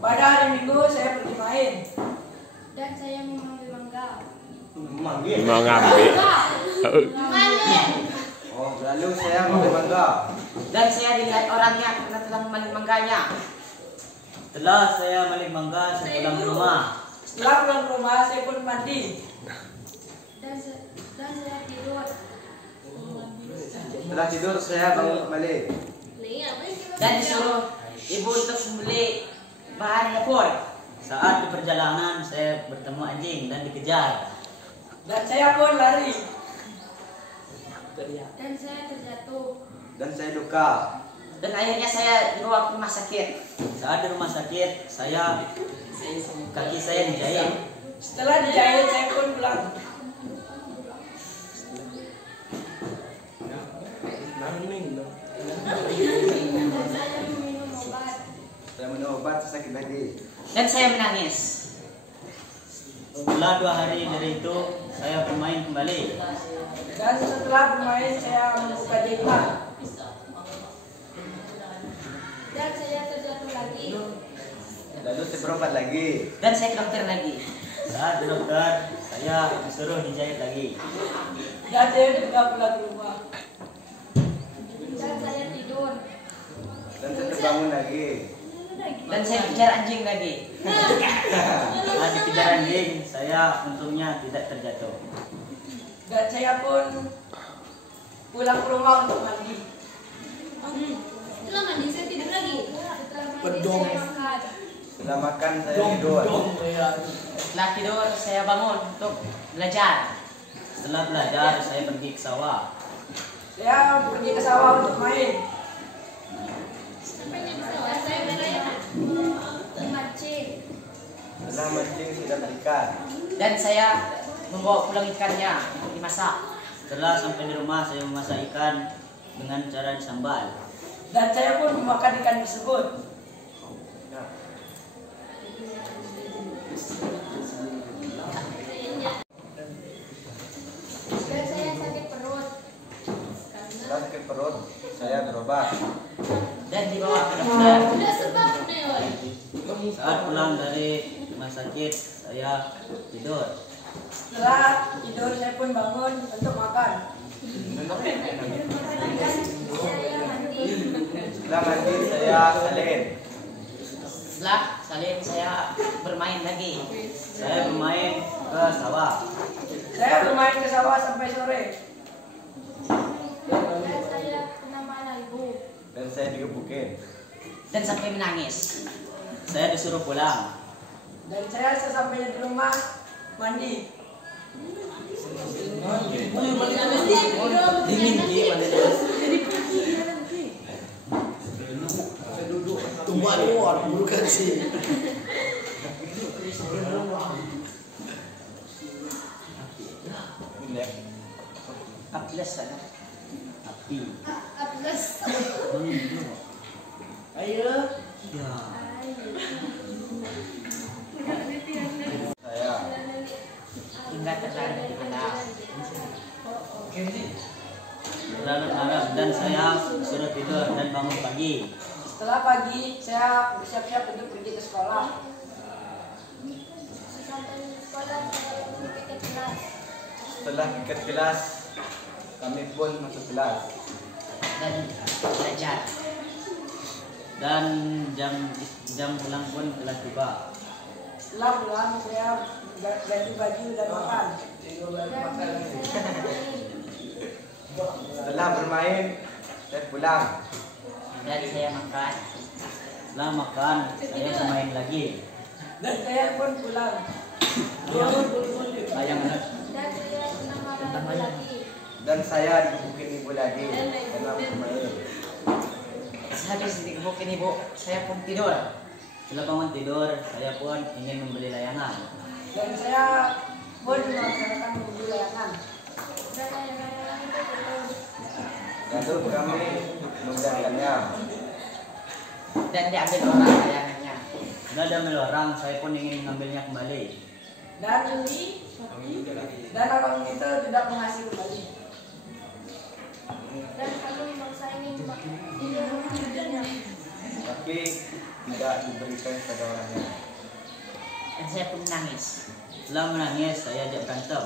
Pada hari Minggu saya pergi main. Dan saya mengambil mangga. Mau ngambil. Oh, lalu saya mengambil mangga. Dan saya dilihat orangnya karena telah memanen mangganya. Setelah saya maling mangga, saya pulang ke rumah. Setelah pulang ke rumah saya pun mandi. Dan saya tidur. Setelah tidur saya bangun kembali. Dan disuruh ibu untuk membeli bahan dapur. Saat di perjalanan, saya bertemu anjing dan dikejar. Dan saya pun lari. Dan saya terjatuh. Dan saya duka. Dan akhirnya saya dibawa ke rumah sakit. Saat di rumah sakit, kaki saya dijahit. Setelah dijahit saya pun pulang. Dan saya meminum obat. Saya minum obat sakit lagi. Dan saya menangis. Setelah 2 hari dari itu, saya bermain kembali. Dan setelah bermain saya membuka jahitan. Dan saya terjatuh lagi. Lalu saya berobat lagi. Dan saya ke dokter lagi. Saat di dokter, saya disuruh dijahit lagi. Dan saya juga pulang ke rumah. Dan saya tidur. Dan saya terbangun lagi. Dan saya kejar anjing lagi. Saat dikejar anjing, saya untungnya tidak terjatuh. Dan saya pun pulang ke rumah untuk mandi. Setelah mandi saya tidur lagi. Setelah mandi saya makan. Setelah makan saya tidur. Setelah tidur saya bangun untuk belajar. Setelah belajar, saya pergi ke sawah. Saya pergi ke sawah untuk main. Sampainya di sawah saya berlayar. Memancing. Setelah mancing sudah berikan. Dan saya membawa pulang ikannya untuk dimasak. Setelah sampai di rumah, saya memasak ikan dengan cara disambal. Dan saya pun memakan ikan tersebut. Dan saya sakit perut. Setelah sakit perut saya berobat. Dan dibawa ke dokter. Udah sebab Neon. Saat pulang dari rumah sakit, saya tidur. Setelah tidur saya pun bangun untuk makan. Saya mandi. Setelah mandi saya salin. Setelah salin saya bermain lagi. Saya bermain ke sawah. Saya bermain ke sawah sampai sore. Dan saya kena marah ibu. Dan saya digebukin. Dan sampai menangis. Saya disuruh pulang. Dan saya sesampainya di rumah mandi. Dingin Ki, Tumbuh luar, bukan sih. Aples sana. api. Aples. Ayo. Ya. Saya Hingga terlarut di benak. Lalu malam dan saya suruh tidur dan bangun pagi. Setelah pagi saya bersiap-siap untuk pergi ke sekolah. Sampai di sekolah saya pergi ke kelas. setelah tiket kelas kami pun masuk kelas. Dan belajar. Dan jam pulang pun telah tiba. Setelah pulang saya ganti baju dan makan. Setelah bermain saya pulang. Dan saya makan. Setelah makan, saya bermain lagi. Dan saya pun pulang. Ayam anak. Dan saya kena marah lagi. Dan saya digebukin ibu lagi karena bermain. Sehabis dikebukin ibu, saya pun tidur. Setelah bangun tidur, saya pun ingin membeli layangan. Dan saya pun melaksanakan membeli layangan. Dan saya itu terus. Lalu kami membiarkannya. Dan diambil orang layangannya. Sudah diambil orang, saya pun ingin mengambilnya kembali. Dan orang itu tidak mengasih kembali. Dan kami memaksa ini tidak mengambilnya. Tapi tidak diberikan pada orang lain. Dan saya pun menangis. Setelah menangis, saya ajak berantem.